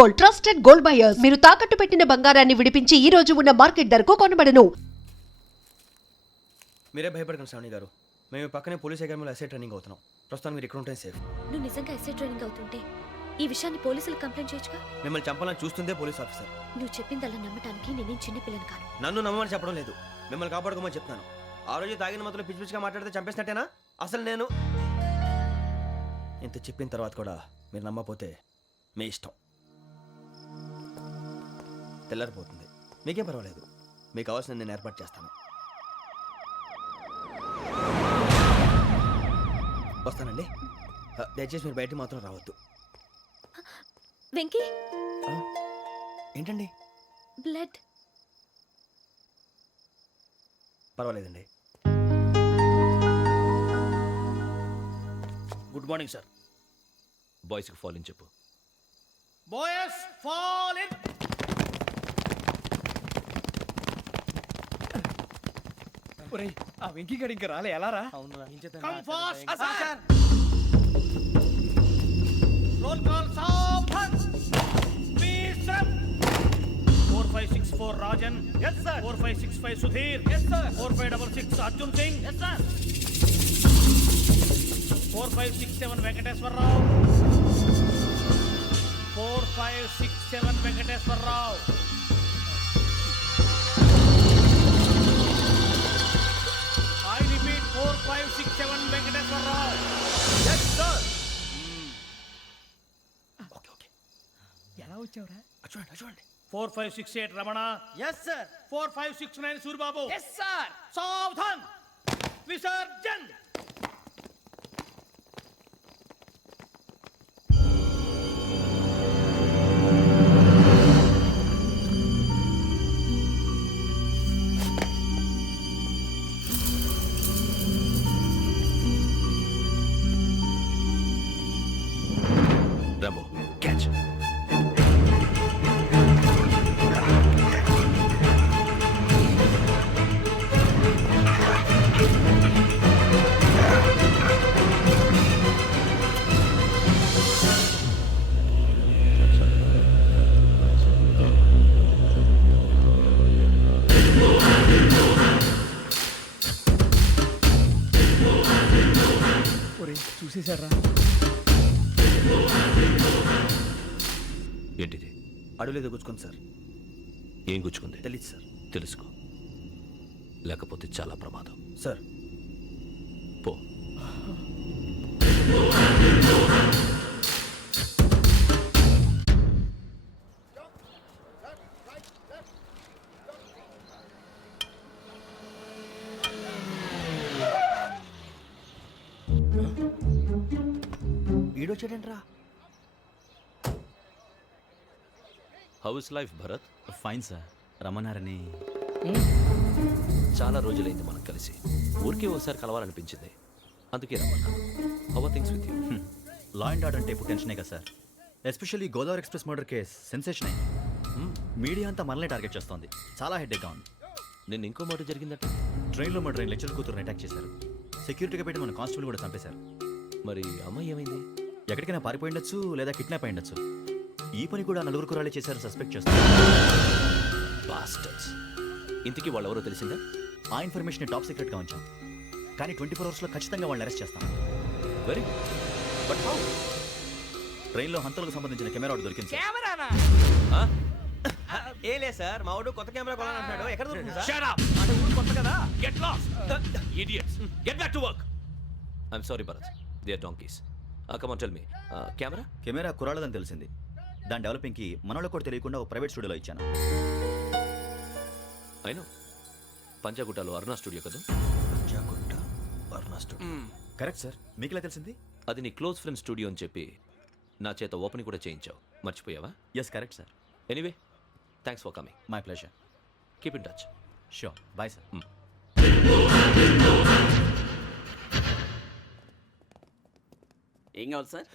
Gold, trusted gold buyers. మీరు తాకట్టు పెట్టిన బంగారాన్ని విడిపించి ఈ రోజు ఉన్న మార్కెట్ ధరకు కొనబడను. మీరే భయపడకండి శ్రావణి గారు. మేము పక్కనే పోలీస్ అకాడమీలో ఎస్ఐ ట్రైనింగ్ అవుతున్నాం. ప్రస్తుతం మీరు ఇక్కడ ఉంటే సేఫ్. నువ్వు నిజంగా ఎస్ఐ ట్రైనింగ్ అవుతుంటే ఈ విషయాన్ని పోలీసులకు కంప్లైంట్ చేయొచ్చుగా. మిమ్మల్ని చంపాలని చూస్తుందే పోలీస్ ఆఫీసర్. నువ్వు చెప్పిందల్లా నమ్మటానికి నేనేం చిన్నపిల్లని కాను. నన్ను నమ్మమని చెప్పడం లేదు, మిమ్మల్ని కాపాడుకోమని చెప్తాను. ఆ రోజు తాగిన మొదలు పిచ్చి పిచ్చిగా మాట్లాడితే చంపేసినట్టేనా? అసలు నేను ఇంత చెప్పిన తర్వాత కూడా మీరు నమ్మకపోతే మీ ఇష్టం. తెల్లారిపోతుంది, మీకే పర్వాలేదు. మీకు కావాల్సిన నేను ఏర్పాటు చేస్తాను. వస్తానండి. దయచేసి మీరు బయటికి మాత్రం రావద్దు. వెంకీ, ఏంటండి? బ్లడ్. పర్వాలేదండి. Good morning sir. బాయ్స్కి ఫాల్ ఇన్ చెప్పు. Boys fall in. ఒరేయ్, ఆ వెంకీ గడి ఇంకా రాలే, ఎలా రా? Come fast sir. Roll call సావధాన్. Speed up. 4564 Rajan. yes sir. 4565 Sudheer. yes sir. 4566 Arjun Singh. yes sir. 4567 Venkateswararao. 4567 Venkateswararao. I repeat 4567 Venkateswararao. yes sir. Okay okay. ఎలా వచ్చావురా? చూడండి చూడండి. 4568 Ramana. yes sir. 4569 Suribabu. yes sir. సావధాన్. విసర్జన్. Rambo, catch. ఒరేయ్, చూసేశారా? ఏంటిది? అడవిలో గుచ్చుకోండి సార్. ఏం గుచ్చుకుంది? తెలీదు సార్. తెలుసుకో, లేకపోతే చాలా ప్రమాదం. సార్ పో. ఈడొచ్చాడంట్రా. How is life Bharat? Fine sir. రమ్మన్నారని. చాలా రోజులైంది మనం కలిసి. ఊరికే ఒకసారి కలవాలనిపించింది, అందుకే రమ్మన్నా. How are things with you? Law and order అంటే ఇప్పుడు టెన్షనే కదా sir. Especially Godavari express murder case sensation అయింది. మీడియా అంతా మనల్ని టార్గెట్ చేస్తోంది. చాలా హెడ్ఏక్గా ఉంది. నిన్న ఇంకో మాట జరిగిందట. ట్రైన్లో మా ట్రైన్ లెక్చర్ కూతురుని అటాక్ చేశారు. సెక్యూరిటీగా పెట్టి మన కానిస్టేబుల్ కూడా చంపేశారు. మరి అమ్మాయి ఏమైంది? ఎక్కడికైనా పారిపోయి ఉండొచ్చు, లేదా కిడ్నాప్ అయి ఉండొచ్చు. ఈ పని కూడా నలుగురు కురాలే చేశారు సస్పెక్ట్ చేస్తారు. బాస్టర్స్. ఇంతకీ వాళ్ళెవరో తెలిసిందా? ఆ ఇన్ఫర్మేషన్ టాప్ సీక్రెట్గా ఉంచాం, కానీ 24 అవర్స్లో ఖచ్చితంగా వాళ్ళని అరెస్ట్ చేస్తాం. Very good. But how? ట్రైన్లో హంతలకు సంబంధించిన కెమెరా ఒకటి దొరికింది సార్. కెమెరానా? ఏ లే సార్, మా వాడు కొత్త కెమెరా కొనాలంటున్నాడు. ఎక్కడ దొరుకుతుంది సార్? Shut up. అంటే ఊరు కొత్త కదా. Get lost. Idiots. Get back to work. I'm sorry Bharat, they are donkeys. Come on tell me, camera? Camera కురాలదని తెలిసింది. దాని డెవలపింగ్కి మనలో కూడా తెలియకుండా ఒక ప్రైవేట్ స్టూడియోలో ఇచ్చాను. అయినా పంజాగుట్టలో అరుణా స్టూడియో కదా? Panjagutta Aruna studio. Correct sir. మీకు ఎలా తెలిసింది? అది నీ క్లోజ్ ఫ్రెండ్ స్టూడియో అని చెప్పి నా చేత ఓపెనింగ్ కూడా చేయించావు. మర్చిపోయావా? Yes correct sir. Anyway, thanks for coming. My pleasure. Keep in touch. Sure. Bye sir. ఏం కావాలి సార్?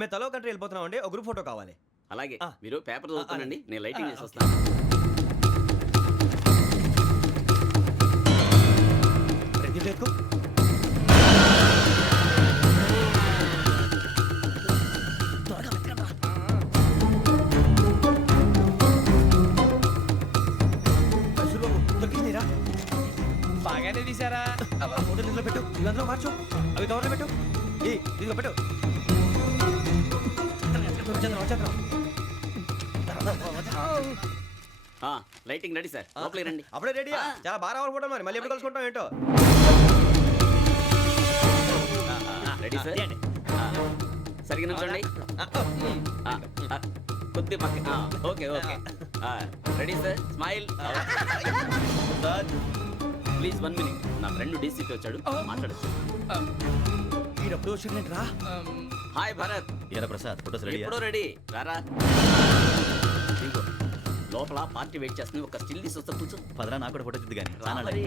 మేము తలో కంట్రీ వెళ్ళిపోతున్నాం అండి. ఒక గ్రూప్ ఫోటో కావాలి. అలాగే, ఆ. మీరు పేపర్ చదువుతానండి, అలాగే. నేను లైటింగ్ చేసి వస్తాను. రెడీ చేసుకో. ఇవి అందులో మార్చు, అవి కవర్లో పెట్టు. ఇదిగో పెట్టు. వచ్చేద్దాం. లైటింగ్ రెడీ సార్, లోపలికి రండి. అప్పుడే రెడీ. చాలా బాగా రావాలి ఫోటో, మరి మళ్ళీ ఎప్పుడు కలుసుకుంటాం ఏంటో. Ready sir. సరిగ్గా నుంచోండి. కొద్ది పక్క. Okay okay. Ready sir, smile. Please 1 minute. నా ఫ్రెండ్ డీసీపీ వచ్చాడు, మాట్లాడచ్చు. ఈడప్పుడు వచ్చిందంటరా. హాయ్ భరత్. ఏరా ప్రసాద్, ఫోటోస్ రెడీ? ఎప్పుడో రెడీ. రారా. ఇదిగో, లోపల పార్టీ వెయిట్ చేస్తుంది. ఒక స్టిల్ తీసి వస్తా, కూర్చో. పదరా, నాకు కూడా ఫోటో చూద్దు కానీ. రా మరి.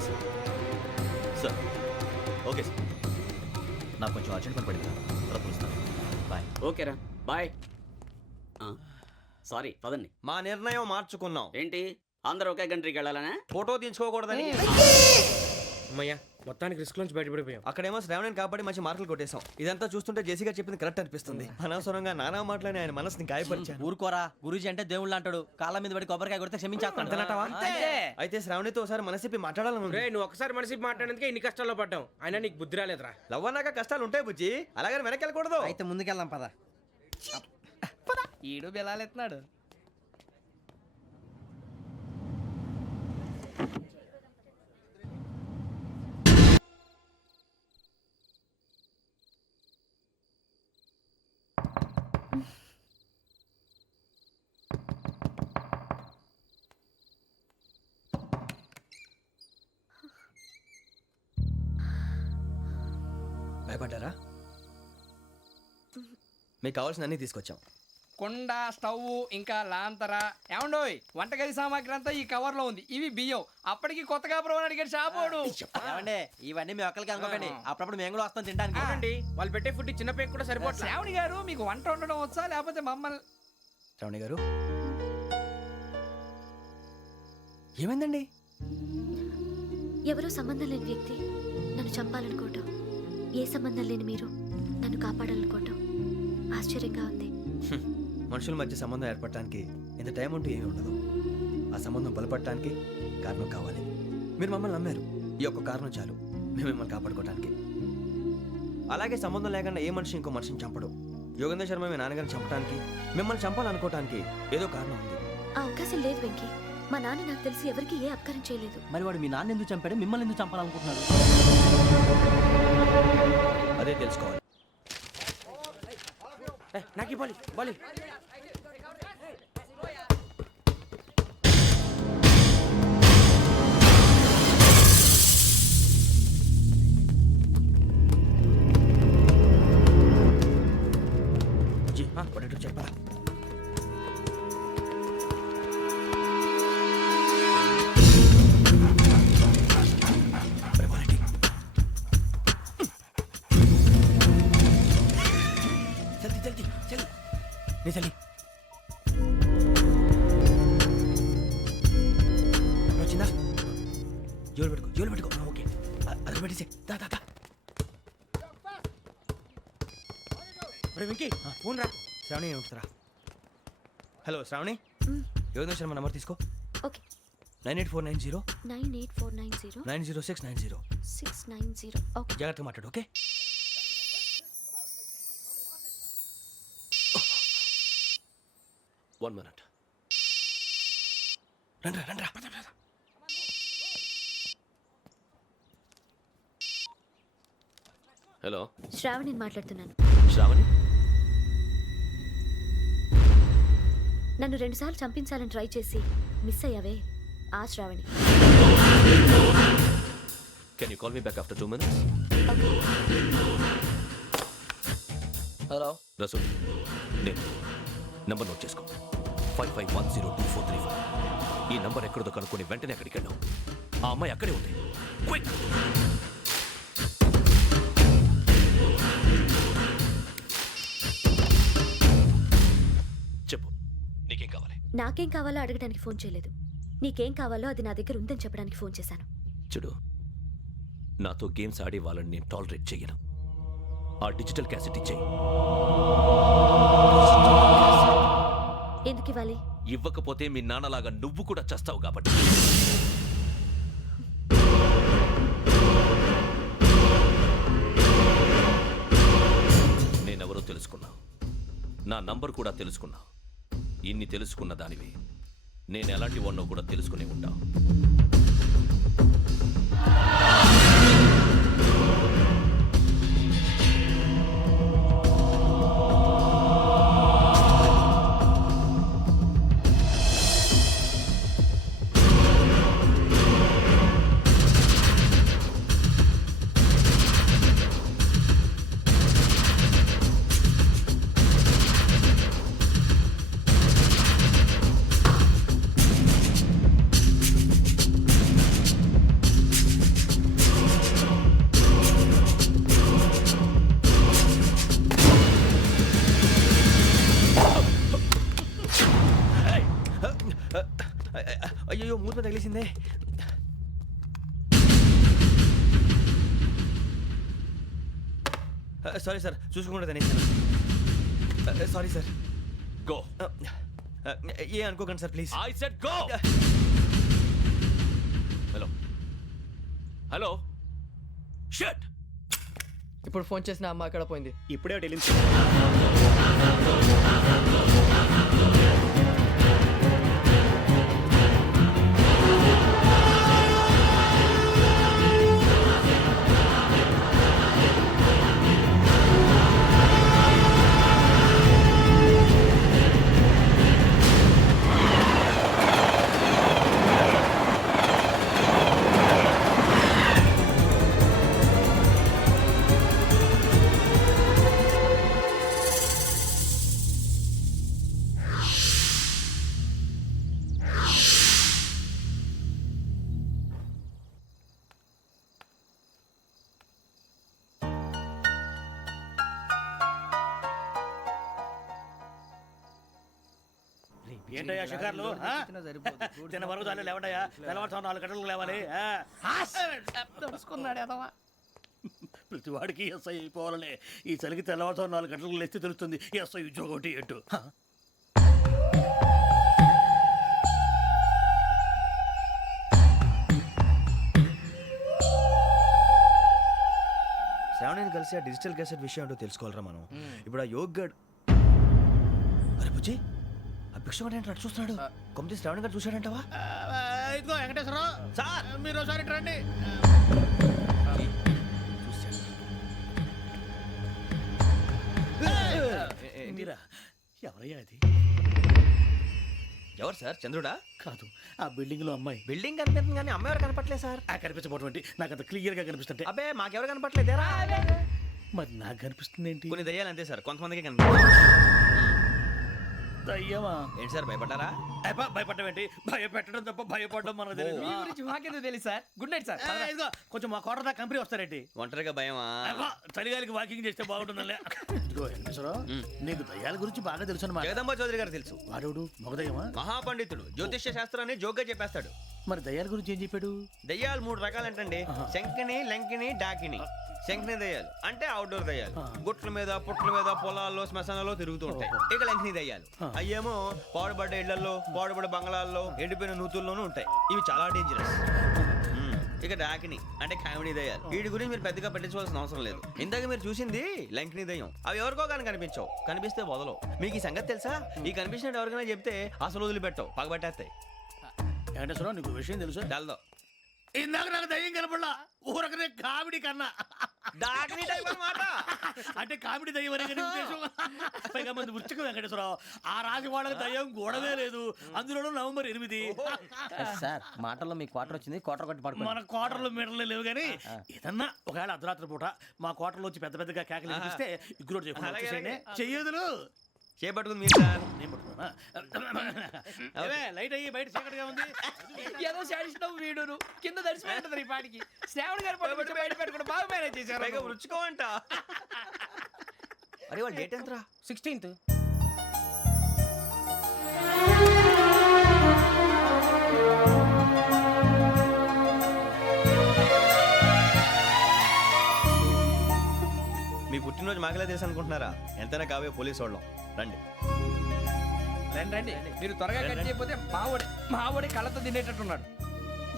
Yes sir. Sir okay sir. నాకు కొంచెం అర్జెంట్ పని పడింది, తర్వాత పిలుస్తాను. బాయ్. ఓకేరా, బాయ్. సారీ, పదండి. మా నిర్ణయం మార్చుకున్నాం. ఏంటి, అందరూ ఒకే కంట్రీకి వెళ్ళాలనే? ఫోటో తీసుకోకూడదని. అమ్మయ్యా, మొత్తానికి రిస్క్ నుంచి బయటపడిపోయాం. అక్కడేమో శ్రావణిని కాబట్టి మంచి మార్కులు కొట్టేశాం. ఇదంతా చూస్తుంటే జేసీగా చెప్పింది కరెక్ట్ అనిపిస్తుంది. అనవసరంగా నానా మాటలని ఆయన మనసుని గాయపరిచాను. ఊరుకోరా, గురూజీ అంటే దేవుళ్ళు అంటాడు. కాళ్ళ మీద పడి కొబ్బరికాయ కొడితే క్షమించేస్తాడు. అంతేనంటావా? అయితే శ్రావణితో ఒకసారి మనసిప్పి మాట్లాడాలను. రే, నువ్వు ఒకసారి మనసి మాట్లాడేందుకే ఇన్ని కష్టాల్లో పడ్డాం. అయినా నీకు బుద్ధి రాలేదురా. లవ్ అన్నాక కష్టాలు ఉంటాయి బుజ్జి, అలాగని వెనక్కి వెళ్ళకూడదు. అయితే ముందుకెళ్దాం పద. ఈడు బెలాలెత్తున్నాడు. భయపడ్డారా? మీకు కావాల్సిన అన్ని తీసుకొచ్చాం. కొండ, స్టవ్, ఇంకా లాంతర. ఏమండోయ్, వంటగది సామాగ్రి అంతా ఈ కవర్ లో ఉంది. ఇవి బియ్యం. అప్పటికి కొత్తగా బ్రౌన్ అడిగాడు షాపోడు. ఏమండి, ఇవన్నీ మీ ఒక్కరికి అనుకోకండి. అప్పుడప్పుడు మేము కూడా వస్తాం తినడానికి. చూడండి, వాళ్ళు పెట్టే ఫుడ్ చిన్న పేక్ కూడా సరిపోతుంది. శ్రావణి గారు, మీకు వంట వండడం వచ్చా, లేకపోతే మమ్మల్ని? శ్రావణి గారు, ఏమైందండి? ఎవరో సంబంధం లేని వ్యక్తి నన్ను చంపాలనుకోవటం, ఏ సంబంధం లేని మీరు నన్ను కాపాడాలనుకోవటం ఆశ్చర్యంగా ఉంది. మనుషుల మధ్య సంబంధం ఏర్పడటానికి ఇంత టైం ఉంటూ ఏమీ ఉండదు. ఆ సంబంధం బలపడటానికి కారణం కావాలి. మీరు మమ్మల్ని నమ్మారు, ఈ ఒక్క కారణం చాలు మేము మిమ్మల్ని కాపాడుకోవడానికి. అలాగే సంబంధం లేకుండా ఏ మనిషి ఇంకో మనిషిని చంపడు. యోగేంద్ర శర్మ మీ నాన్నగారిని చంపడానికి, మిమ్మల్ని చంపాలనుకోవటానికి ఏదో కారణం ఉంది. ఆ అవకాశం లేదు వెంకీ. మా నాన్న నాకు తెలిసి ఎవరికి ఏ అపకారం చేయలేదు. మరి వాడు మీ నాన్న ఎందుకు చంపాడు, మిమ్మల్ని ఎందుకు చంపాలనుకుంటున్నాడు? అదే తెలుసుకోవాలి. నాకు బాలి బాలి. చెప్పరా? చలి వచ్చిందా? జోలు పెట్టుకో. ఓకే, అది పెట్టేసి దా. వెంకీ, ఫోన్ రా. శ్రావణి ఏమిటరా? హలో శ్రావణి, యోగేంద్ర శర్మ నంబర్ తీసుకో. ఓకే. 98490 98490 90690. 690. ఓకే. జాగ్రత్తగా మాట్లాడు. ఓకే. One minute. రండ్రా. హలో, శ్రావణిని మాట్లాడుతున్నాను. శ్రావణి. నన్ను 2 సార్లు చంపించాలని ట్రై చేసి మిస్ అయ్యావే, ఆ Shravani. Can you call me back after 2 minutes? Hello Rasool, నేను నంబర్ నోట్ చేసుకో. 55102435. ఈ నంబర్ ఎక్కడదో కనుక్కొని వెంటనే అక్కడికి వెళ్ళాం. ఆ అమ్మాయి అక్కడే ఉంది. క్విక్. చెప్పు, నీకేం కావాలి? నాకేం కావాలో అడగడానికి ఫోన్ చేయలేదు. నీకేం కావాలో అది నా దగ్గర ఉందని చెప్పడానికి ఫోన్ చేశాను. చూడు, నాతో గేమ్స్ ఆడే వాళ్ళని నేను టాలరేట్ చెయ్యను. ఆ డిజిటల్ క్యాసెట్ ఇచ్చేయి. ఎందుకు ఇవ్వాలి? ఇవ్వకపోతే మీ నాన్నలాగా నువ్వు కూడా చస్తావు కాబట్టి. నేనెవరో తెలుసుకున్నావు, నా నంబర్ కూడా తెలుసుకున్నావు. ఇన్ని తెలుసుకున్న దానివి నేను ఎలాంటి వాడినో కూడా తెలుసుకుని ఉంటావు. అయ్యో మూత తగిలేసిందే. సారీ సార్, చూసుకోకుండా తినేసాను. Sorry sir. గో. ఏ అనుకోకండి sir please. I said go. Hello hello shut. ఇప్పుడు ఫోన్ చేసిన అమ్మ అక్కడ పోయింది. ఇప్పుడే వెళ్ళింది. ఏంటయ్యా షికార్లు? తిన్న వరకు చాలు లేవండయ్యా. తెల్లవారుతో 4 గంటలకు లేవాలి. తెలుసుకున్నాడు ఎదవా. ప్రతి వాడికి ఎస్ఐ అయిపోవాలనే ఈ చలికి తెల్లవారుతో 4 గంటలకు లేస్తే తెలుస్తుంది ఎస్ఐ ఉద్యోగం ఒకటి ఎట్టు. శ్రావణిని కలిసి ఆ డిజిటల్ క్యాసెట్ విషయం ఏంటో తెలుసుకోవాలరా మనం. ఇప్పుడు ఆ యోగ్ గడ్, అరే బుజ్జి, ఆ భిక్షకుడు ఏంటో అటు చూస్తున్నాడు. కొమ్మతి శ్రావణి గారు చూశాడంటావా? ఇదిగో వెంకటేశ్వరరావు సార్, మీరు ఒకసారి రండి. మీరా? ఎవరయ్యా అది? ఎవరు సార్? చంద్రుడా? కాదు, ఆ బిల్డింగ్ లో అమ్మాయి. బిల్డింగ్ కనిపిస్తుంది కానీ అమ్మాయి ఎవరు కనపట్లేదు సార్. కనిపించబోటువంటి నాకు అంత క్లియర్ గా కనిపిస్తుంటే. అబ్బే మాకెవరు కనపట్లేదేరా? మరి నాకు కనిపిస్తుంది ఏంటి? కొన్ని దయ్యాలు అంతే సార్, కొంతమందికి కనిపిస్తుంది. దయ్యమా? ఏంటి సార్ భయపడ్డారా? భయపడడం ఏంటి? భయపెట్టడం తప్ప భయపడడం మనకు తెలియదు. మీ గురించి మాకెందుకు తెలియదు సార్. Good night sir. ఇదిగో కొంచెం మా కోట దాకా కంపెనీ వస్తారేంటి? ఒంటరిగా భయమా? చలిగాలికి వాకింగ్ చేస్తే బాగుంటుందిలే. ఇదిగో వెంకటేశ్వరరావు, నీకు దయ్యాల గురించి బాగా తెలుసు అన్నమాట. జగదంబ చౌదరి గారు తెలుసు. వాడోడు మగదయ్యమా? మహాపండితుడు, జ్యోతిష్య శాస్త్రాన్ని జోగ్గా చెప్పేస్తాడు. మరి దయ్యాల గురించి ఏం చెప్పాడు? దయ్యాలు 3 రకాలంటండి. శంకిని, లంకిని, డాకిని. శంకిని దయ్యాలు అంటే అవుట్డోర్ దయ్యాలు, గుట్ల మీద పుట్ల మీద పొలాల్లో శ్మశానాల్లో తిరుగుతూ ఉంటాయి. ఇక లంకిని దయ్యాలు అయ్యేమో పాడుబడ్డ ఇళ్లలో, పాడుబడ్డ బంగ్లాల్లో, ఎండిపోయిన నూతుల్లోనూ ఉంటాయి. ఇవి చాలా డేంజరస్. ఇక డాకిని అంటే కామెడీ దయ్యాలు. వీటి గురించి మీరు పెద్దగా పట్టించుకోవాల్సిన అవసరం లేదు. ఇందాక మీరు చూసింది లంకిని దయ్యం. అవి ఎవరికో కానీ కనిపించవు, కనిపిస్తే వదలవు. మీకు ఈ సంగతి తెలుసా? ఈ కనిపించినట్టు ఎవరికైనా చెప్తే అసలు వదిలిపెట్టవు, పగబట్టేస్తాయి. వెంకటేశ్వరరావు, నీకు విషయం తెలుసు? డల్దో ఇందాక నాకు దయ్యం కనపడలా, ఊరకనే కామెడీ కన్నా. డాకిని టైప్ అన్నమాట. అంటే కామెడీ దయ్యం అనే కదా ఉద్దేశం. పైగా మంది వృచ్చిక వెంకటేశ్వరరావు, ఆ రాజు వాళ్ళకి దయ్యం గొడవే లేదు. అందులోనూ నవంబర్ 8. సార్ మాటల్లో మీ క్వార్టర్ వచ్చింది, క్వార్టర్ కొట్టి పడుకో. మన క్వార్టర్లో మీటర్లు లేవు కానీ ఏదన్నా ఒకవేళ అర్ధరాత్రి పూట మా క్వార్టర్లో వచ్చి పెద్ద పెద్దగా కేకలు వినిపిస్తే ఇగ్గురు చెయ్యదులు చేపట్టుకుంది మీరు సార్. నేను పట్టుకున్నా. లైట్ అయ్యి బయట చీకటిగా ఉంది. ఏదో శాడిస్తున్నావు వీడును. కింద దర్శనం ఈ పాటికి శ్రావణ్ గారు పట్టుకొచ్చి బయట పెట్టుకుంటే బాగా మేనేజ్ చేశారు. పైగా రుచుకోవంట. అరే వాళ్ళ డేట్ ఎంతరా? 16th. మీ పుట్టినరోజు మాకలే తెలుసు అనుకుంటున్నారా? ఎంతైనా కావే పోలీసు వాళ్ళం. రండి. రండి రండి, మీరు త్వరగా కట్ చేయకపోతే మావోడి కళ్ళతో తినేటట్టున్నాడు.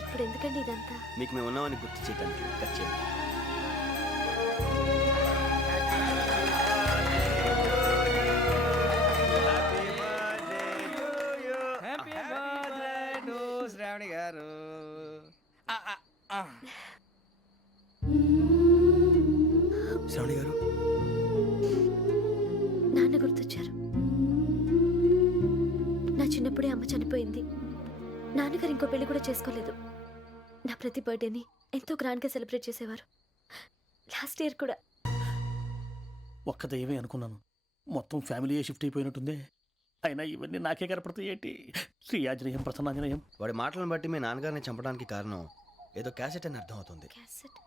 ఇప్పుడు ఎందుకండి ఇదంతా? మీకు మేము ఉన్నామని గుర్తు చేయడానికి కట్ చేయండి. హ్యాపీ బర్త్డే టు శ్రావణి గారు. శ్రావణి గారు, నాన్న గుర్తొచ్చారు. నా చిన్నప్పుడే అమ్మ చనిపోయింది. నాన్నగారు ఇంకో పెళ్లి కూడా చేసుకోలేదు. నా ప్రతి బర్త్డేని ఎంతో గ్రాండ్గా సెలబ్రేట్ చేసేవారు. లాస్ట్ ఇయర్ కూడా. ఒక్క దయ్యమే అనుకున్నాను, మొత్తం ఫ్యామిలీ షిఫ్ట్ అయిపోయినట్టుందే. అయినా ఇవన్నీ నాకే కనపడతాయి ఏంటి? శ్రీ ఆంజనేయం ప్రసన్నాంజనేయం. వాడి మాటలను బట్టి మీ నాన్నగారిని చంపడానికి కారణం ఏదో క్యాసెట్ అని అర్థం అవుతుంది. క్యాసెట్?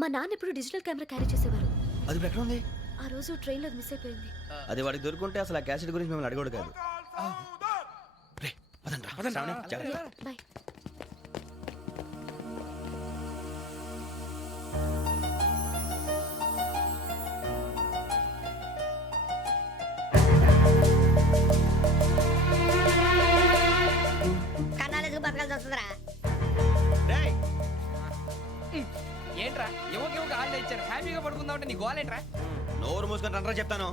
మా నాన్న ఎప్పుడు డిజిటల్ కెమెరా క్యారీ చేసేవారు. అది ఇప్పుడు ఎక్కడ ఉంది? ఆ రోజు ట్రైన్లో మిస్ అయిపోయింది. అది వాడికి దొరుకుంటే అసలు ఆ క్యాసెట్ గురించి మిమ్మల్ని అడగడు కాదు. రే, పదండ్రా. శ్రావణి, జాగ్రత్త. బాయ్. కన్నాలకు బతకాల్సి వస్తుందిరా. రేయ్, ఏంట్రా యువకి హాలిడే ఇచ్చారు, హ్యాపీగా పడుకుందామంటే నీ గోలేంట్రా? నోరు మూసుకొని రండ్రా చెప్తాను.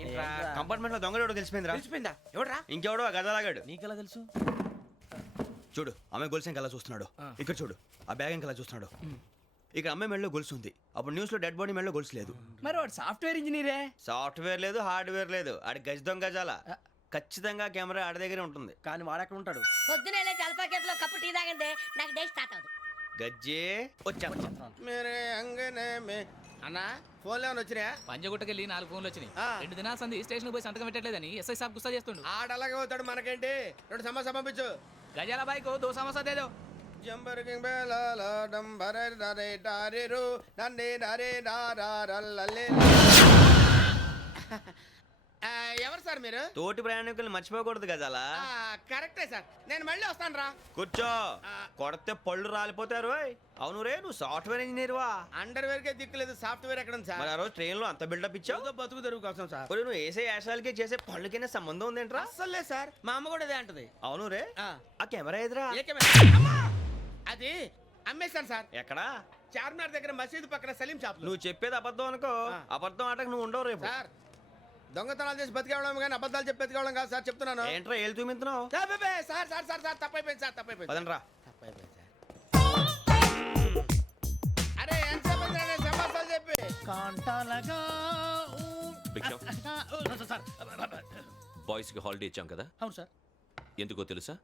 ఏంట్రా కంపార్ట్మెంట్ లో దొంగడు తెలిసిపోయిందిరా. తెలిసిపోయిందా? ఎవడ్రా? ఇంకెవడో ఆ గదలాగాడు. నీకెలా తెలుసు? చూడు, ఆమె గొలుసు ఇంకలా చూస్తున్నాడు. ఇక్కడ చూడు, ఆ బ్యాగ్ ఇంకలా చూస్తున్నాడు. ఇక్కడ అమ్మాయి మెడలో గొలుసు ఉంది. అప్పుడు న్యూస్ లో డెడ్ బాడీ మెడలో గొలుసు లేదు. మరి వాడు సాఫ్ట్వేర్ ఇంజనీరే. సాఫ్ట్వేర్ లేదు, హార్డ్వేర్ లేదు. ఆడి గజ దొంగ గజాల. ఖచ్చితంగా కెమెరా ఆడి దగ్గరే ఉంటుంది. కానీ వాడెక్కడ ఉంటాడు? పొద్దునే లేచి అల్ఫా కేఫ్ లో కప్పు టీ తాగంటే నాకు డే స్టార్ట్ అవుతుంది. గజ్జే వచ్చా. మేరే అంగనే మే అన్నా ఫోన్లో వచ్చినా? పంజగుట్టకెళ్ళి 4 ఫోన్లు వచ్చినాయి. 2 దినాల సంది స్టేషన్ పోయి సంతకం పెట్టలేదని ఎస్ఐ సాబ్ గుస్తా చేస్తుండు. ఆడలాగే పోతాడు, మనకేంటి? 2 సమస్య పంపించు. గజాల బైక్ 2 సమస్య దేదో. జంబరకింగ్ బేలాల డంబరే డరే డారెరు నన్నే డరే డారల్లలే. ఎవరు సార్ మీరు? తోటి ప్రయాణికుల్ని మర్చిపోకూడదు గజాల. కరెక్టే సార్, నేను మళ్ళీ వస్తాను రా. కూర్చో, కొడితే పళ్ళు రాలిపోతారు. అవును రే, నువ్వు సాఫ్ట్వేర్ ఇంజనీర్ వా? అండర్వేర్ కే దిక్కులేదు, సాఫ్ట్వేర్ ఎక్కడ ఉంది సార్? మరి ఆ రోజు ట్రైన్ లో అంత బిల్డప్ ఇచ్చావు. బతుకు తెరుగు కోసం సార్. మరి నువ్వు వేసే యాశాలకి చేసే పళ్ళకైనా సంబంధం ఉందేంట్రా? అస్సలు లేదు సార్, మా అమ్మ కూడా అదే అంటది. అవును రే, ఆ. ఆ కెమెరా ఎదురా? ఏ కెమెరా? అమ్మా! అది అమ్మేశాను సార్. ఎక్కడా? చార్మినార్ దగ్గర మసీదు పక్కన సలీం షాప్ లో. నువ్వు చెప్పేది అబద్ధం అనుకో. ఆ. అబద్ధం ఆటకు నువ్వు ఉండవు రేపు. సార్ దొంగతనాలు చేసి బతికేవడం కానీ అబద్ధాలు చెప్పి బతికేవడం కాదు సార్, చెప్తున్నాను. ఏంట్రా ఏళ్ళు చూపించినావు? Sir sir sir sir sir తప్పైపోయింది సార్, తప్పైపోయింది. పదండ్రా. తప్పైపోయింది సార్. అరే ఎంత సమాసాలు చెప్పి కాంటాలగా బాయ్స్ కి హాలిడే ఇచ్చాం కదా, అవును సార్. ఎందుకో తెలుసా?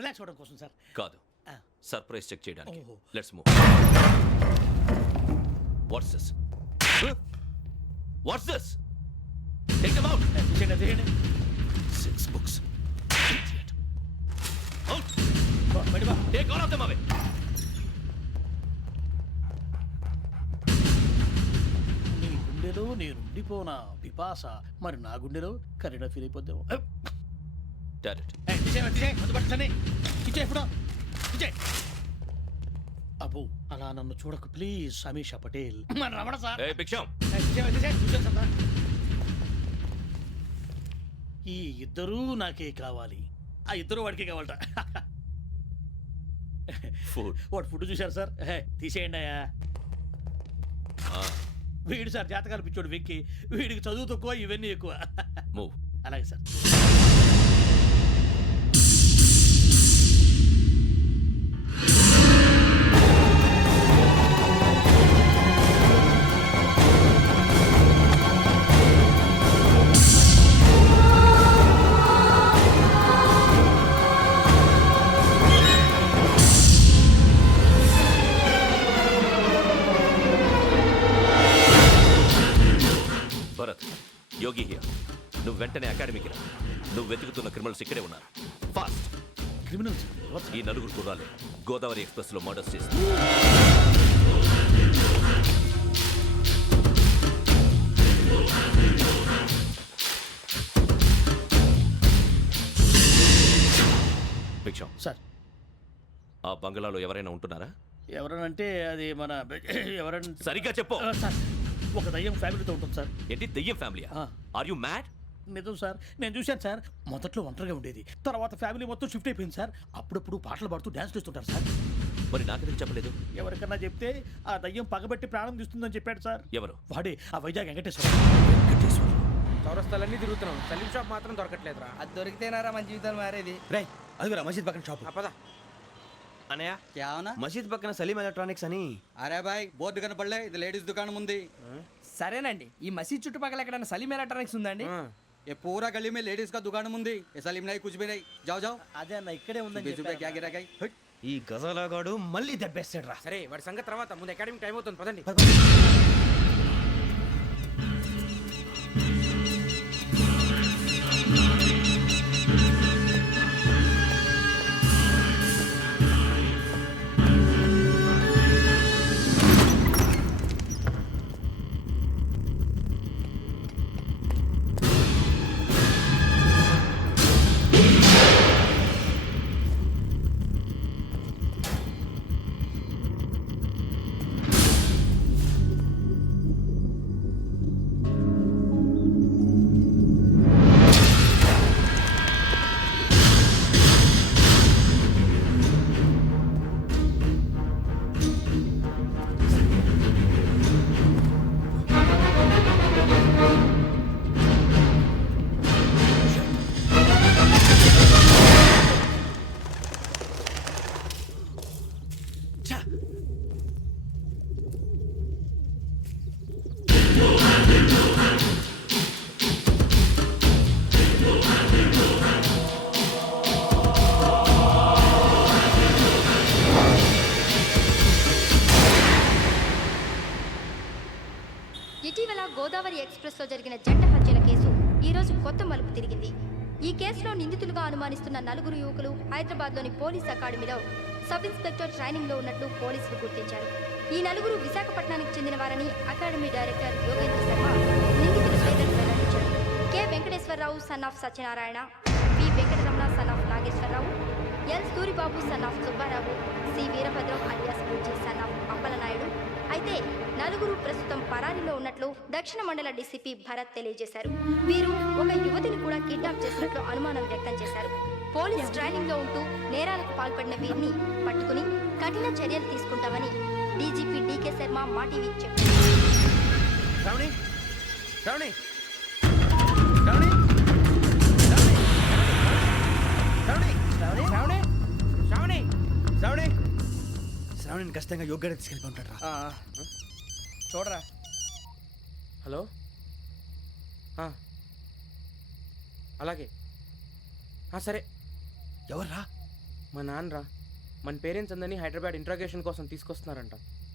రిలాక్స్ అవ్వడం కోసం సార్. కాదు, సర్ప్రైజ్ చెక్ చేయడానికి. ఓహో. Let's move. What's this? What's this? Take them out. తీయండి. 6 books. Idiot. Out. బయట బా. Take all of them away. నీ గుండెలో నేనుండిపోనా పిపాస, మరి నా గుండెలో కరీడా ఫీల్ అయిపోద్దాము. Direct. అబ్బో అలా నన్ను చూడకు ప్లీజ్, సమీషా పటేల్. మన Ramana sir. Hey, Big Sham. ఈ ఇద్దరూ నాకే కావాలి, ఆ ఇద్దరు వాడికే కావాలట. Food. వాడు ఫుడ్ చూశారు సార్. తీసేయండి అయ్యా. వీడు సార్ జాతకాలు పిచ్చోడు వెక్కి, వీడికి చదువు తక్కువ, ఇవన్నీ ఎక్కువ. Move. అలాగే సార్. Bharat, Yogi here. నువ్వు వెంటనే అకాడమీకి రా. నువ్వు వెతుకుతున్న క్రిమినల్స్ ఇక్కడే ఉన్నారు. ఫాస్ట్. క్రిమినల్స్ ఈ 4 కుర్రాలు గోదావరి ఎక్స్ప్రెస్ లో మర్డర్స్ చేసి భిక్షం సార్. ఆ బంగ్లాలో ఎవరైనా ఉంటున్నారా? ఎవరనంటే అది మన ఎవరన్నా సరిగ్గా చెప్పు. సార్, ఒక దయ్యం ఫ్యామిలీతో ఉంటుంది సార్. ఏంటి దెయ్యం ఫ్యామిలీ? ఆ. Are you mad? నిజం సార్, నేను చూశాను సార్. మొదట్లో ఒంటరిగా ఉండేది, తర్వాత ఫ్యామిలీ మొత్తం షిఫ్ట్ అయిపోయింది సార్. అప్పుడప్పుడు పాటలు పాడుతూ డ్యాన్స్ చేస్తుంటారు సార్. మరి నాకెందుకు చెప్పలేదు? ఎవరికన్నా చెప్తే ఆ దయ్యం పగబెట్టి ప్రాణం తీస్తుందని చెప్పాడు సార్. ఎవరు? వాడే ఆ వైజాగ్ వెంకటేశ్వర. చౌరస్తాలన్నీ తిరుగుతున్నాం, సలీం షాప్ మాత్రం దొరకట్లేదురా. అది దొరికితేనారా మన జీవితాలు మారేది. రే అదిగురా మసీద్ పక్కన షాప్. పదా. అనయ్య क्या होना? మసీద్ పక్కన సలీం ఎలక్ట్రానిక్స్ అని. अरे भाई बोर्ड కనపడలే, ఇది లేడీస్ దుకాణం ఉంది. సరేనండి, ఈ మసీద్ చుట్టుపక్కల ఎక్కడైనా సలీం ఎలక్ట్రానిక్స్ ఉందండి? ये पूरा गली में लेडीज का दुकान मुंदी, ये सलीम नहीं कुछ भी नहीं. जाओ जाओ. అదే అన్న ఇక్కడే ఉందని बीस रुपए क्या गिरा गई? ఈ గజాలగాడు మళ్ళీ దెబ్బేస్తాడు రా. సరే వాడి సంగతి తర్వాత, ముందు అకాడమిక్ టైం అవుతుంది పదండి. ఇటీవల గోదావరి ఎక్స్ప్రెస్లో జరిగిన జంట హత్యల కేసు ఈరోజు కొత్త మలుపు తిరిగింది. ఈ కేసులో నిందితులుగా అనుమానిస్తున్న 4 యువకులు హైదరాబాద్లోని పోలీస్ అకాడమీలో సబ్ ఇన్స్పెక్టర్ ట్రైనింగ్లో ఉన్నట్లు పోలీసులు గుర్తించారు. ఈ 4 విశాఖపట్నానికి చెందిన వారని అకాడమీ డైరెక్టర్ యోగేంద్ర శర్మ నిందితుల పేర్లను వెల్లడించారు. K Venkateswararao son of Satyanarayana, P Venkataramana son of Nageswararao, L Suribabu son of Subbarao, C Veerabhadram alias Bujji son of Appalanaidu. అయితే 4 ప్రస్తుతం పరారీలో ఉన్నట్లు దక్షిణ మండల డీసీపీ భరత్ తెలియజేశారు. వీరు ఒక యువతిని కూడా కిడ్నాప్ చేసినట్లు అనుమానం వ్యక్తం చేశారు. పోలీస్ ట్రైనింగ్ లో ఉంటూ నేరాలకు పాల్పడిన వీరిని పట్టుకుని కఠిన చర్యలు తీసుకుంటామని డీజీపీ డీకే శర్మ మా టీవీకి చెప్పారు. శ్రావణి శ్రావణి శ్రావణి శ్రావణి శ్రావణి శ్రావణి శ్రావణి శ్రావణిని ఖచ్చితంగా యోగ్యత తీసుకెళ్ళి ఉంటాడు రా. చూడరా. హలో, అలాగే సరే. ఎవర్రా? మా నాన్నరా. మన పేరెంట్స్ అందరినీ హైదరాబాద్ ఇంట్రాగేషన్ కోసం తీసుకొస్తున్నారంట.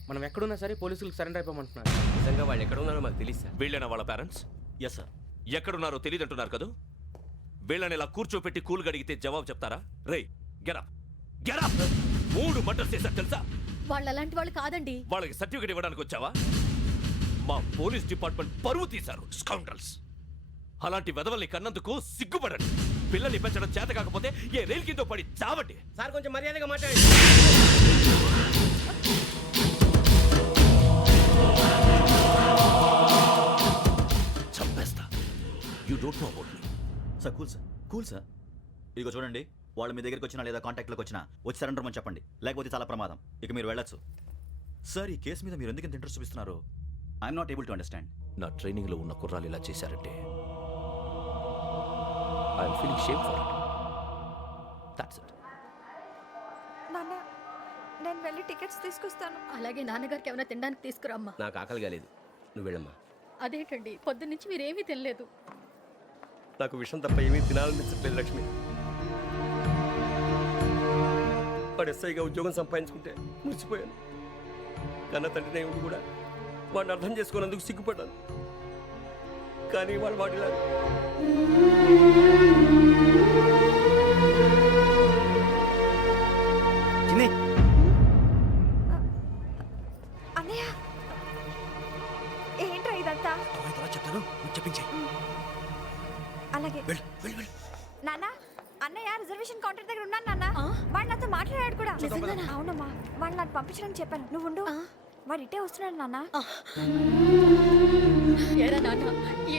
మనం ఎక్కడున్నా సరే పోలీసులకు సరెండర్ అయిపోమంటున్నారు. నిజంగా వాళ్ళు ఎక్కడ ఉన్నారో మాకు తెలియదు సార్. వీళ్ళేనా వాళ్ళ పేరెంట్స్? Yes sir. ఎక్కడున్నారో తెలియదంటున్నారు కదా. వీళ్ళని ఇలా కూర్చోపెట్టి కూల్ గడిగితే జవాబు చెప్తారా? రేయ్ గెటప్ గెటప్. 3 మర్డర్స్ చేశారు తెలుసా? వాళ్ళు అలాంటి వాళ్ళు కాదండి. వాళ్ళకి సర్టిఫికేట్ ఇవ్వడానికి వచ్చావా? మా పోలీస్ డిపార్ట్మెంట్ పరువు తీశారు స్కౌండ్రల్స్. అలాంటి వెధవల్ని కన్నందుకు సిగ్గుపడండి. పిల్లల్ని పెంచడం చేత కాకపోతే ఏ రైలు కింద పడి చావండి. సార్ కొంచెం మర్యాదగా మాట్లాడండి. చంపేస్తా. You don't know about me. Sir cool sir. ఇదిగో చూడండి, వాళ్ళు మీ దగ్గరికి వచ్చినా లేదా కాంటాక్ట్లోకి వచ్చినా వచ్చి సరెండర్ అని చెప్పండి, లేకపోతే చాలా ప్రమాదం. ఇక మీరు వెళ్ళొచ్చు. సార్, ఈ కేసు మీద మీరు ఎందుకు ఇంత ఇంట్రెస్ట్ చూపిస్తున్నారు? I'm not able to understand. నా ట్రైనింగ్లో ఉన్న కుర్రాలు ఇలా చేశారంటే I'm feeling shame for it. That's it. నాన్న, నేను వెళ్ళి టికెట్స్ తీసుకొస్తాను. అలాగే నాన్నగారికి ఏమైనా తినడానికి తీసుకురమ్మా. నాకు ఆకలి కాలేదు, నువ్వు వెళ్ళమ్మా. అదేంటండి, పొద్దున్నుంచి మీరేమీ తినలేదు. నాకు విషయం తప్ప ఏమీ తినాలనిపించట్లేదు లక్ష్మి. వాడు ఎస్ఐగా ఉద్యోగం సంపాదించుకుంటే మురిసిపోయాను. కన్న తండ్రినే ఉండి కూడా వాడిని అర్థం చేసుకున్నందుకు సిగ్గుపడ్డాను. కానీ వాడు వాడిలా అన్నయ్య, ఏంట్రా ఇదంతా? చెప్తాను, చెప్పించే. అలాగే నాన్న, అన్నయ్య రిజర్వేషన్ కౌంటర్ దగ్గర ఉన్నాను నాన్న. వాడు నాతో మాట్లాడాడు కూడా. అవునమ్మా, వాడు నాకు పంపించడానికి చెప్పాను. నువ్వు ఉండు, వాడు ఇటే వస్తున్నాడు నాన్న. ఎరా నాన్న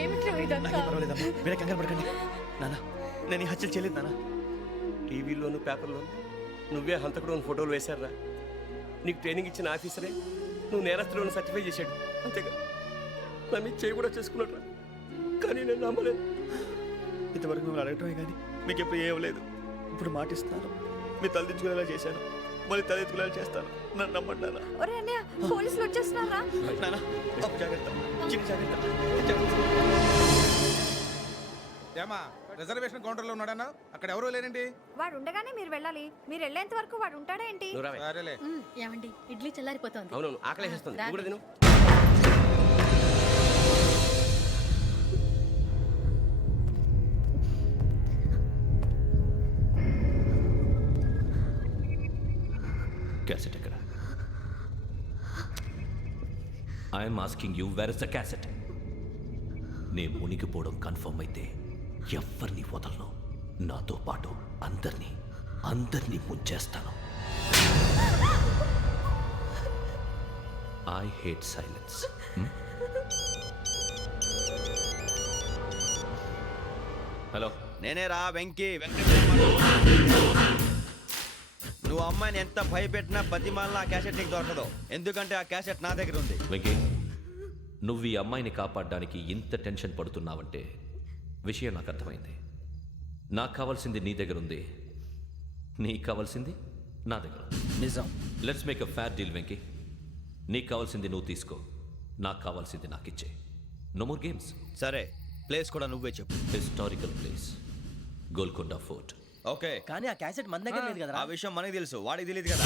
ఏమిట్రా ఇదంతా నాకేం పర్వాలేదమ్మా, మీరే కంగారు పడకండి. నాన్న, నేను ఈ హత్యలు చేయలేదు నాన్న. టీవీలోను పేపర్లోను నువ్వే హంతకుడు ఫోటోలు వేశారా? నీకు ట్రైనింగ్ ఇచ్చిన ఆఫీసరే నువ్వు నేరస్తులను సర్టిఫై చేశాడు, అంతేగా? నా మీద చేయి కూడా చేసుకున్నట్రా, కానీ నేను నమ్మలేదు. ఇంతవరకు మిమ్మల్ని అడగటమే కానీ మీకు ఎప్పుడు ఏం లేదు. ఇప్పుడు మాటిస్తున్నాను, మీరు తలదించుకునేలా చేశాను, మళ్ళీ తలెత్తుకునేలా చేస్తాను. నన్ను నమ్మండి నాన్న. ఒరే అన్నయ్య, పోలీసులు వచ్చేస్తున్నారా? నాన్న, జాగ్రత్త, చిన్న జాగ్రత్త. ఏమా రిజర్వేషన్ కౌంటర్లో ఉన్నాడన్నా? అక్కడ ఎవరూ లేనండి. వాడు ఉండగానే మీరు వెళ్ళాలి. మీరు వెళ్ళేంత వరకు వాడు ఉంటాడా ఏంటి? నువ్వు రావే. సరేలే. ఏమండి ఇడ్లీ చల్లారిపోతోంది. అవునవును, ఆకలేసేస్తుంది. నువ్వు కూడా తిను. క్యాసెట్ ఎక్కడ? I'm asking you, where is the cassette? నే మునిగిపోవడం కన్ఫర్మ్ అయితే ఎవ్వరిని వదలను. నాతో పాటు అందరినీ ముంచేస్తాను. I hate silence. హలో, నేనే రా వెంకీ. నువ్వు అమ్మాయిని ఎంత భయపెట్టినా బతిమాలినా ఆ క్యాసెట్ నీకు దొరకదు. ఎందుకంటే ఆ క్యాసెట్ నా దగ్గర ఉంది. వెంకీ, నువ్వు ఈ అమ్మాయిని కాపాడడానికి ఇంత టెన్షన్ పడుతున్నావంటే విషయం నాకు అర్థమైంది. నాకు కావాల్సింది నీ దగ్గర ఉంది, నీకు కావాల్సింది నా దగ్గర ఉంది. నిజం. Let's make a fair deal Venky. నీకు కావాల్సింది నువ్వు తీసుకో, నాకు కావాల్సింది నాకు ఇచ్చే. No more games. సరే, ప్లేస్ కూడా నువ్వే చెప్పు. Historical place, Golconda fort. Okay, కానీ ఆ క్యాసెట్ మన దగ్గర లేదు కదా. ఆ విషయం మనకి తెలుసు, వాడికి తెలియదు కదా.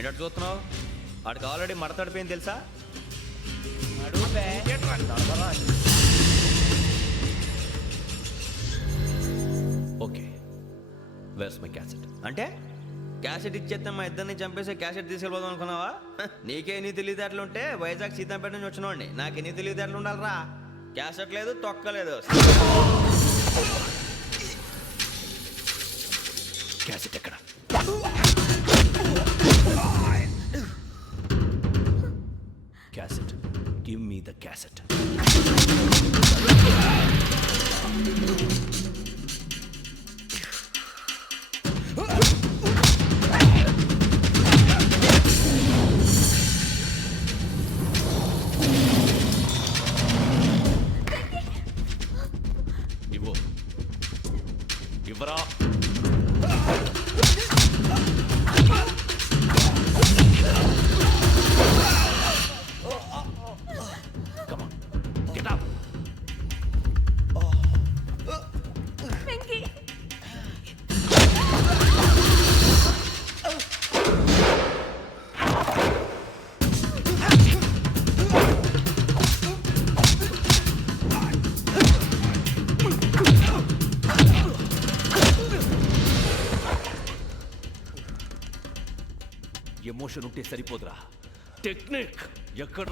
ఏంటో చూస్తున్నావు? వాడికి ఆల్రెడీ మడతడిపోయింది తెలుసా? Okay, where's my cassette? అంటే క్యాసెట్ ఇచ్చేస్తే మా ఇద్దరిని చంపేసి క్యాసెట్ తీసుకెళ్ళిపోదాం అనుకున్నావా? నీకే ఎన్ని తెలివితేటలు ఉంటే వైజాగ్ సీతంపేట నుంచి వచ్చినోడిని నాకు ఎన్ని తెలివితేటలు ఉండాలిరా? క్యాసెట్ లేదు, తొక్కలేదు. క్యాసెట్ ఎక్కడ? Cassette, give me the cassette. ఇవ్వు, ఇవ్వరా. Come on, get up. Emotion ఉంటే సరిపోదురా, టెక్నిక్ ఎక్కడ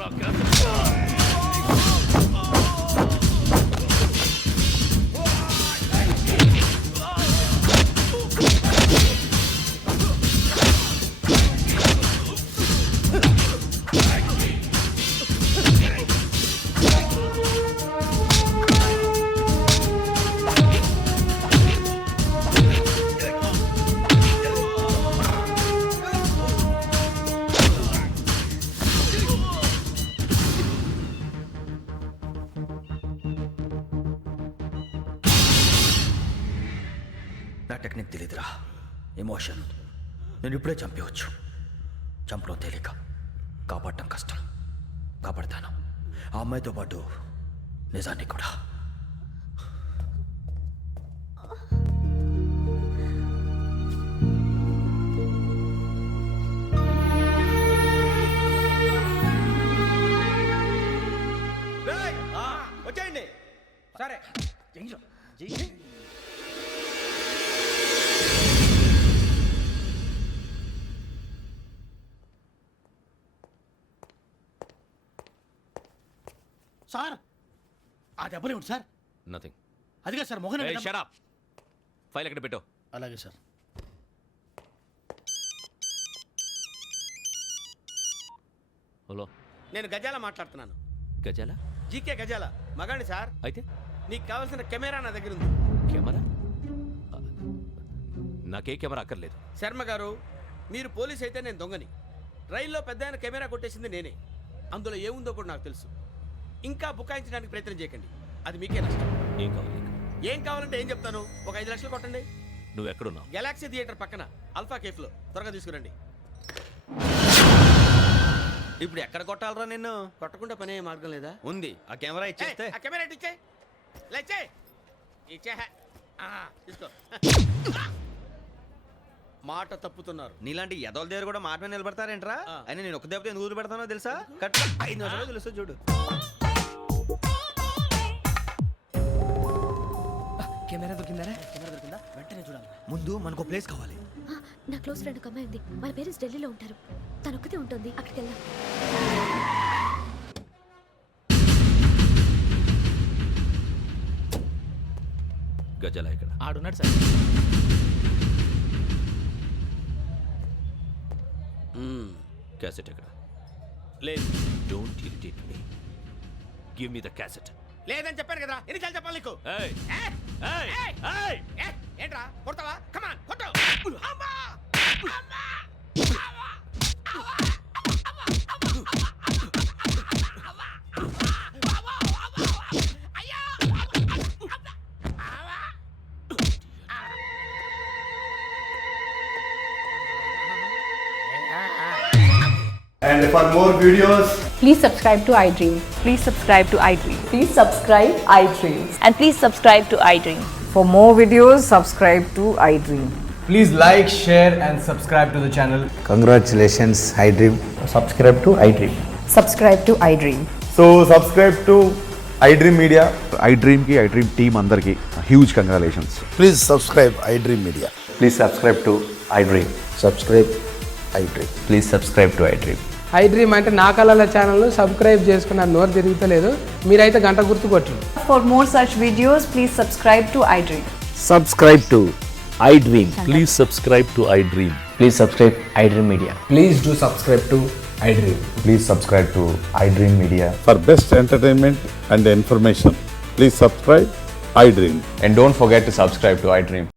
నా టెక్నిక్ తెలియదురా, ఎమోషన్. నేను ఇప్పుడే చంపేవచ్చు. చంపడం తేలిక, కాపాడటం కష్టం. కాపాడతాను ఆ అమ్మాయితో పాటు నిజాన్ని కూడా. వచ్చేయండి. సరే సార్ ఆ దెబ్బలేమిటి సార్? నథింగ్. అదిగా సార్ మొహన్ షట్ అప్. ఫైల్ ఎక్కడ పెట్టు. అలాగే సార్. హలో, నేను గజాల మాట్లాడుతున్నాను. గజాల? జీకే గజాల మగాండి సార్. అయితే నీకు కావాల్సిన కెమెరా నా దగ్గర ఉంది. కెమెరా? నాకే కెమెరా అక్కర్లేదు. శర్మ గారు, మీరు పోలీస్ అయితే నేను దొంగని. రైల్లో పెద్ద ఆయన కెమెరా కొట్టేసింది నేనే. అందులో ఏముందో కూడా నాకు తెలుసు. ఇంకా బుకాయించడానికి ప్రయత్నం చేయకండి, అది మీకే నష్టం. ఏం కావాలి నీకు? ఏం కావాలంటే ఏం చెప్తాను. ఒక 5 లక్షలు కొట్టండి. నువ్వు ఎక్కడున్నావు? గెలాక్సీ థియేటర్ పక్కన అల్ఫా కేఫ్లో. త్వరగా తీసుకురండి. ఇప్పుడు ఎక్కడ కొట్టాలరా నిన్ను? కొట్టకుండా పనే మార్గం లేదా? ఉంది. ఆ కెమెరా ఇచ్చేస్తే. ఆ కెమెరా ఇచ్చే లేచే ఇచ్చే. తీసుకో. మాట తప్పుతున్నారు. నీలాంటి ఎదల దగ్గర కూడా మాట మీద నిలబడతారేంట్రా? అయినా నేను ఒక దెబ్బతో ఎందుకు పెడతానో తెలుసా? కట్ 5 నిమిషాలు తెలుసు చూడు. కెమెరా దొరికిందా? వెంటనే చూడాలి. ముందు మనకు ప్లేస్ కావాలి. నా క్లోజ్ ఫ్రెండ్ ఒక అమ్మాయి ఉంది. వాళ్ళ పేరెంట్స్ ఢిల్లీలో ఉంటారు. తను ఒక్కతే ఉంటుంది. అక్కడికి వెళ్దాం. గజాల ఇక్కడ ఆడున్నాడు సార్. క్యాసెట్ ఎక్కడ? లేదు. Don't irritate me. Give me the cassette. లేదని చెప్పాను కదా, ఎన్నిసార్లు చెప్పాలి నీకు? ఏయ్ ఏయ్ ఏయ్! ఏంట్రా కొడతావా? కమాన్ కొట్టు. అమ్మా! అమ్మా! And for more videos, Please subscribe to iDream. Please subscribe to iDream. Please subscribe iDream. And please subscribe to iDream. For more videos, subscribe to iDream. please like, share and subscribe to the channel. Congratulations, iDream. Subscribe to iDream. Subscribe to iDream. So subscribe to iDream Media. iDream ki iDream team andarki huge congratulations. Please subscribe iDream Media. Please subscribe to iDream. Subscribe iDream. Please subscribe to iDream. iDream అంటే నా కళల channel subscribe చేసుకున్న నోరు తిరుగుతలేదు. మీరైతే గంట గుర్తు కొట్టండి. For more such videos, please subscribe to iDream. Subscribe to iDream. Please subscribe to iDream. Please subscribe iDream Media. Please do subscribe to iDream. Please subscribe to iDream Media. For best entertainment and information, please subscribe iDream. And don't forget to subscribe to iDream.